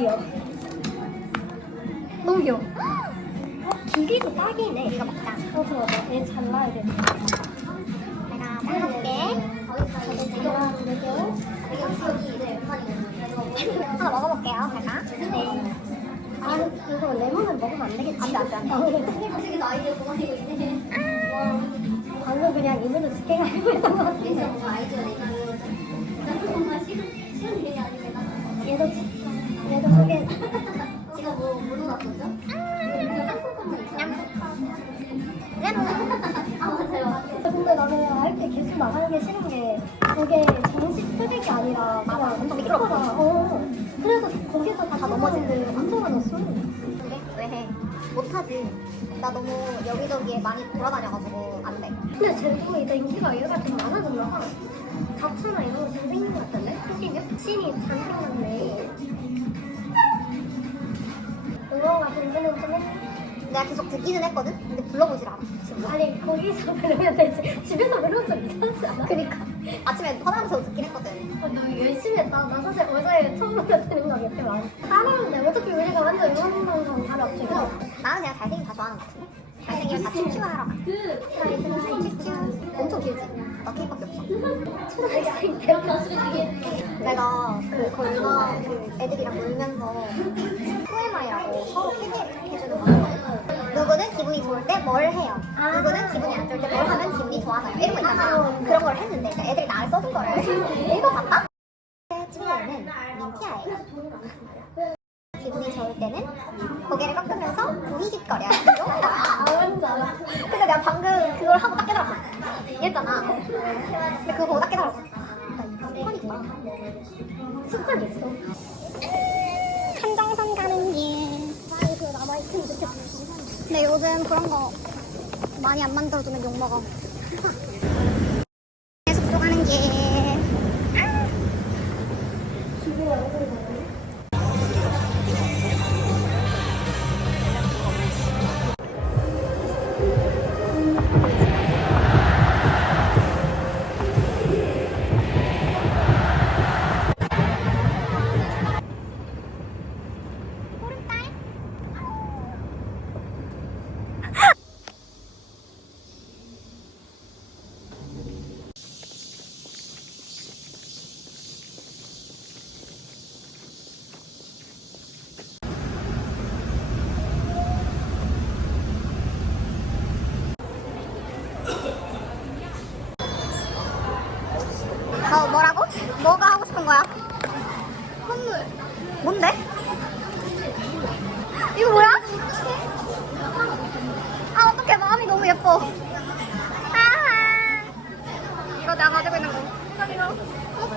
드디어. 너무 귀여워. 어, 길이도 딱이네. 이거 먹자. 어, 좋아, 좋아. 얘 잘라야겠다. 내가 잘라볼게. 하나 먹어볼게요, 제가. 네. 아, 이거 레몬은 먹으면 안 되겠지? 안 돼, 안 돼, 안 돼. 방금 그냥 입으로 집게가지고 했던 것 같은 맞아, 엄청. 미끄럽다. 어. 그래서 거기서 다 넘어지는데 엄청 많았어. 근데 왜 해? 못하지. 나 너무 여기저기에 많이 돌아다녀가지고 안 돼. 근데 쟤도 이제 인기가 얘가 좀 많아졌나 봐. 가차나 이런 거 잘 생긴 것 같던데? 생긴게 신이 잘 생겼네. 응원과 공부는 좀 했... 내가 계속 듣기는 했거든? 근데 불러보질 않아. 지금. 아니 거기서 들으면 되지. 집에서 들으면 좀 이상하지 않아? 그니까. 아침에 화장하면서 듣긴 했거든. 어, 너 열심히 했다. 나 사실 어제 처음으로 듣는 거 몇개 많아. 따라하는데 어차피 우리가 완전 응원하는 건 바로 앞쪽에. 나는 그냥 잘생긴 다 좋아하는 것 같은데? 잘생기면 다 춤추하러 가. 춤추. 엄청 길지? 나 케이밖에 없어. 초등학생 때 내가 그 거기서 그 애들이랑 놀면서 포에마이라고 서로 피드해주는 거 누구는 기분이 좋을 때 뭘 해요. 누구는 기분이 안 좋을 때 뭘 하면 기분이 좋아져요. 이런 거 있잖아. 그런 걸 했는데 애들이 나를 써준 거를 읽어봤다? 제 친구는 민티아예요. 기분이 좋을 때는 고개를 꺾으면서 부히깃거려요. 이런 거야. 아. 근데 내가 방금 그걸 하고 딱 깨달았어. 이랬잖아. 근데 그거 보고 딱 깨달았어. 나 이거 습관이구나. 습관이 있어. 한정선 가는 길. 나이 그 남아있으면 좋겠어. 근데 요즘 그런 거 많이 안 만들어주면 욕먹어.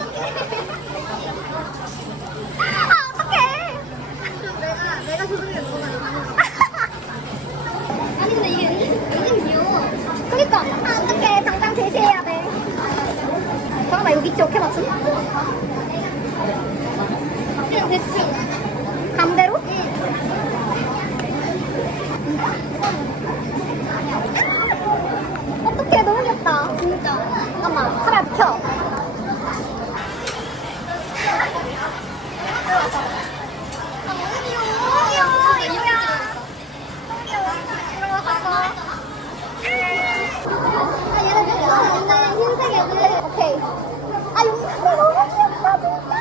어떻게 맞춤? 그냥 대충. 감대로? 어떡해 너무 귀엽다 진짜 잠깐만 카메라 비켜 아 너무 귀여워 너무 귀여워 이거야 너무 귀여워 들어가서 아 얘는 핑크가 있네 흰색 애들 오케이 아 용감이 너무 귀엽다 진짜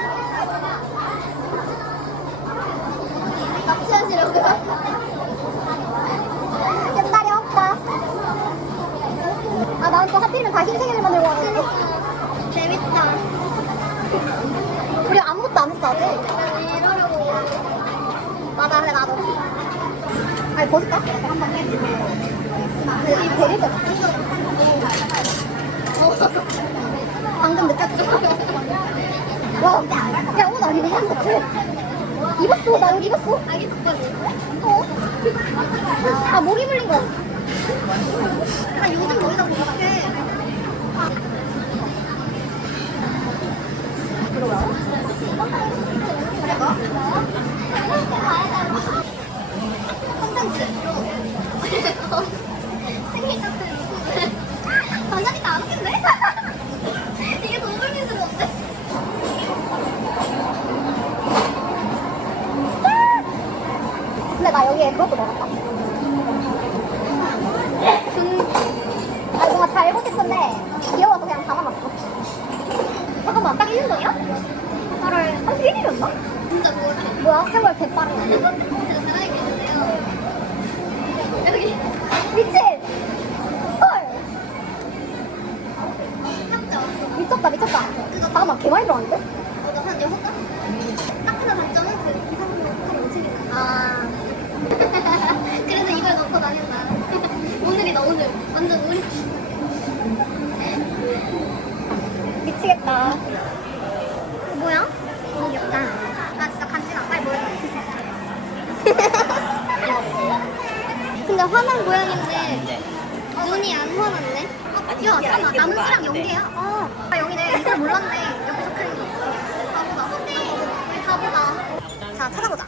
납치하시려고요? 옛날이 없다. 아, 나는 또 하필이면 다 흰색 애들만 들고 왔는데. 재밌다. 우리 아무것도 안 했어, 아직. 이러려고. 맞아, 그래, 나도. 아니, 벗을까? 한 번. 근데 이 되게 세. 방금 느꼈지? 와, 야, 오늘 나 이거 행복해. 입었어, 나 여기 입었어. 턱까지. 어? 아, 목이 물린 거. 나 요즘 머리가 부족해. 그래가? 컨텐츠. 여기에 그것도 넣었다. 아 뭔가 달고 싶은데 귀여워서 그냥 담아놨어. 잠깐만 딱 1년 전이야? 8월 31일이었나? 진짜 좋아요. 뭐야 세월 개빠르네. 제가 전화했겠는데요. 여기 미친! 헐! 샀죠. 미쳤다 미쳤다. 그거 잠깐만 개 많이 들어갔는데? 이거 한 여섯 장? 딱 하나 단점은 그 기사님 팔이 오칠이다. 아 그래서 이걸 넣고 다닌다. 오늘이다 오늘. 완전 우리. 미치겠다. 뭐야? 너무 귀엽다. 나 진짜 간지나. 빨리 보여줘. 근데 화난 고양인데 눈이 안 화났네. 야, 잠깐만. 남은 씨랑 연계야. 어. 아, 여기네. 이걸 몰랐네. 여기 적혀있는 거. 바보다. 근데 바보다. 자, 찾아보자.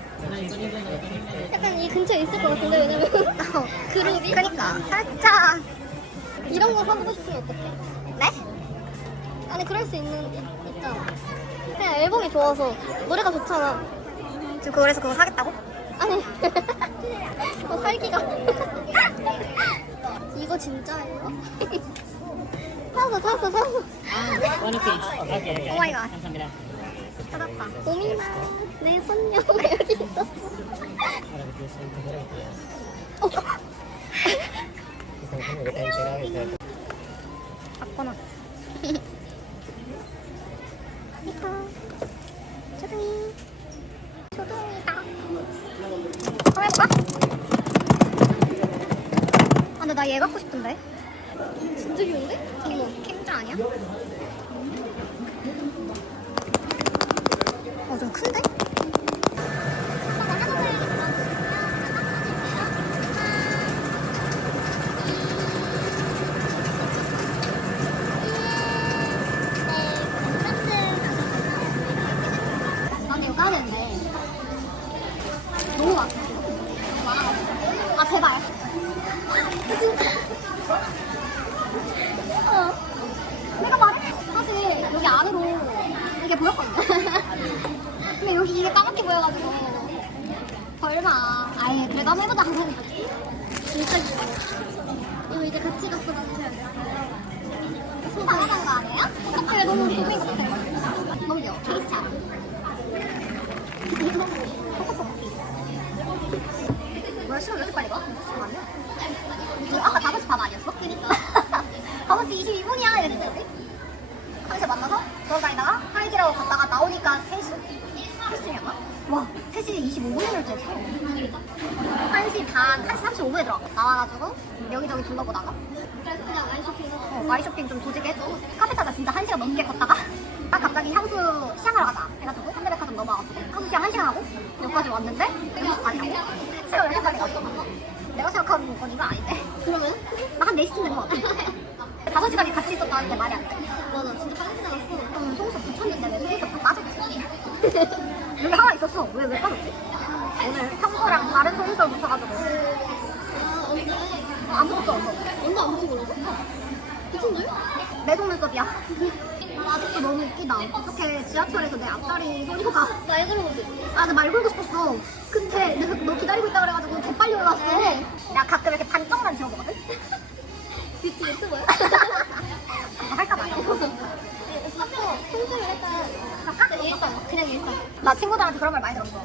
약간 이 근처에 있을 것 같은데, 왜냐면. 그룹이? 그니까. 살짝. 이런 거 사보고 싶으면 어떡해? 그럴 수 있는, 있- 있잖아. 그냥 앨범이 좋아서 노래가 좋잖아. 지금 그래서 그거 사겠다고? 아니 어, 살기가 이거 진짜예요? 찾았어 찾았어 찾았어 One piece. Okay. Oh. 감사합니다. 찾았다 오미마 내 손녀가 여기 있어 바꿔놨어. 초등이 초등이다 한번 해볼까? 아 근데 나 얘 갖고 싶은데. 진짜 귀여운데? 이거 캡자 아니야? 어 좀 큰데? 이게 보였거든. 근데 여기 이게 까맣게 보여가지고 설마. 아예 그래도 한번 해보자 하는 거지. 진짜 귀여워 이거 이제 같이 갖고 다니셔야 돼손 당하는 거 아니에요? 어떡해 너무 것 같아. 너무 귀여워. 케이스 잘. 와 3시 25분을 쨌어 1시 반, 1시 35분에 들어가. 나와가지고 여기저기 둘러보다가 그냥 와이쇼핑 어, 와이쇼핑 좀 해주고 카페 찾아. 진짜 1시간 넘게 걷다가 딱 갑자기 향수 시향하러 가자 해가지고 현대백화점 넘어와가지고 향수 시향 1시간 하고 여기까지 왔는데 6시 반이라고? 시간 왜 이렇게 빨리 갔어? 내가 생각하는 건 이거 아닌데 그러면? 나 한 4시쯤 된 거 같아 5시간이 같이 있었다는 게 말이 안돼 맞아 진짜 빨리 지나갔어 그럼 속눈썹 붙였는데 왜 속눈썹 다 빠졌지? 여기 하나 있었어 왜 왜 빠졌지? 오늘 평소랑 다른 속눈썹 붙여가지고 아 붙었어 없어 언제 안 붙이고? 미친데? 내 속눈썹이야 아직도 너무 웃기다 어떻게 지하철에서 내 앞자리 날 들어보지 아, 나말 걸고 싶었어. 근데 내가 너 기다리고 있다 그래가지고 개 빨리 올라왔어. 나 가끔 이렇게 반쪽만 지워보거든? 뷰티 유튜버야? 할까 통수를 할까? 나 카드 일상. 그냥 일상 나 친구들한테 그런 말 많이 들었어.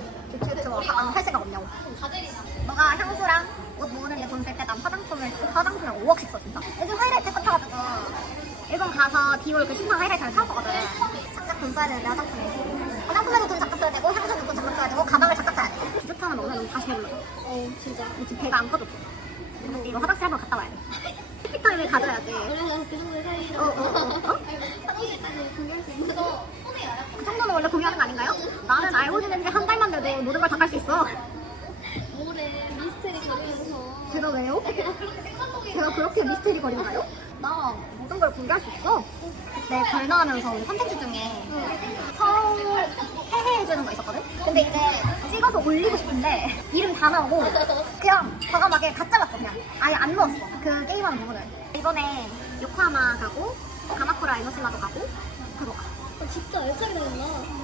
저거 할 생각 없냐고. 너가 향수랑 옷 모으는 데 돈 쓸 때 난 화장품을 화장품을 5억씩 써 진짜. 요즘 하이라이트 꽂혀가지고 일본 가서 디올 그 신상 하이라이트를 사왔거든. 작작 돈 써야 되는데 화장품에. 화장품에도 돈 작작 써야 되고 향수에도 돈 작작 써야 되고 가방을 작작 사야 돼. 디저트하면 오늘 다시 배불러. 어 진짜 지금 배가 안 커졌어. 근데 이거 화장실 한번 갔다 와야 돼. 피타임을 가져야지. 원래는 그 정도의 사이로 어, 어, 어, 어? 화장실까지 공개할 수거 그 정도는 원래 공유하는 거 아닌가요? 나는 알고 지낸 지한 달만 돼도 모든 걸 다 갈 수 있어. 올해 미스테리 거리면서 제가 왜요? 제가 그렇게 미스테리 거리인가요? 나 모든 걸 공개할 수 있어. 그때 결나하면서 우리 컨텐츠 중에 서울 해해해주는 거 있었거든? 근데 이제 찍어서 올리고 싶은데 이름 다 나오고 그냥 과감하게 다 잘랐어 그냥 아예 안 넣었어 그 게임하는 부분을 이번에 요코하마 가고 가마쿠라 에노시마도 가고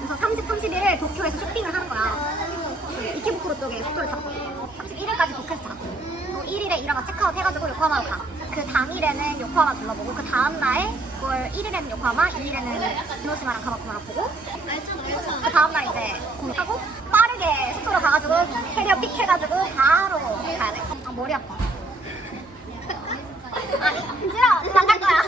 그래서 30, 31일 도쿄에서 쇼핑을 하는 거야 그 이키부쿠로 쪽에 숙소를 잡거든요. 31일까지 도쿄에서 자고 또 1일에 일어나 체크아웃 해가지고 요코하마로 가. 그 당일에는 요코하마 둘러보고 그 다음 날에 그걸 1일에는 요코하마, 2일에는 히로시마랑 가마쿠마라 보고 그 다음 날 이제 공하고 빠르게 숙소로 가가지고 캐리어 픽 해가지고 바로 가야 돼. 아 머리 아파. 아니 싫어 안갈 거야.